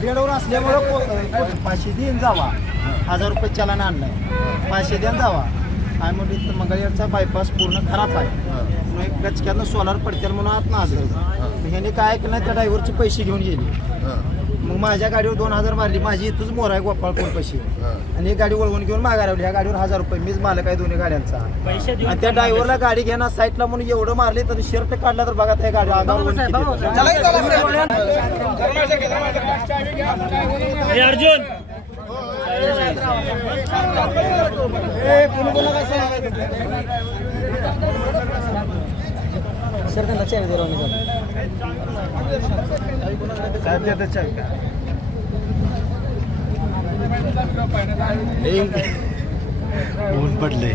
बेडवर असल्यामुळे 500 देऊन जावा, 1000 रुपये चलन आणलाय, 500 देऊन जावा. काय म्हणजे मंगळवेढचा बायपास पूर्ण खराब आहे. एक गचक्यानं सोलार पडतील म्हणून आत ना ह्याने काय केलं, त्या ड्रायव्हरचे पैसे घेऊन गेले. मग माझ्या गाडीवर 2000 मारली. माझी इथंच मोर आहे गोपाळपूर पैसे, आणि एक गाडी वळवून घेऊन मागा लावली. ह्या गाडीवर 1000 रुपये, मीच मालक आहे दोन्ही गाड्यांचा. आणि त्या ड्रायव्हरला गाडी घेणार साईडला म्हणून एवढं मारले तर शर्ट काढला तर बघा त्या गाडी अंगावर अर्जुन सर त्यांना चावी दिला ऊन पडले.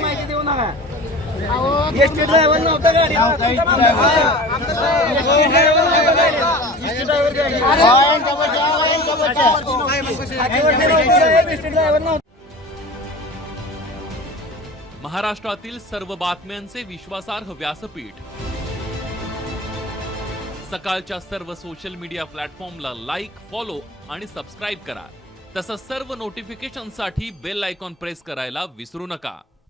माहिती देऊ नका. एसटी ड्रायव्हर नव्हता गाडी. महाराष्ट्रातील सर्व बातम्यांचे विश्वासार्ह व्यासपीठ. सकाळच्या सर्व सोशल मीडिया प्लॅटफॉर्मला लाईक, फॉलो आणि सबस्क्राईब करा. तसंच सर्व नोटिफिकेशनसाठी बेल आयकॉन प्रेस करायला विसरू नका.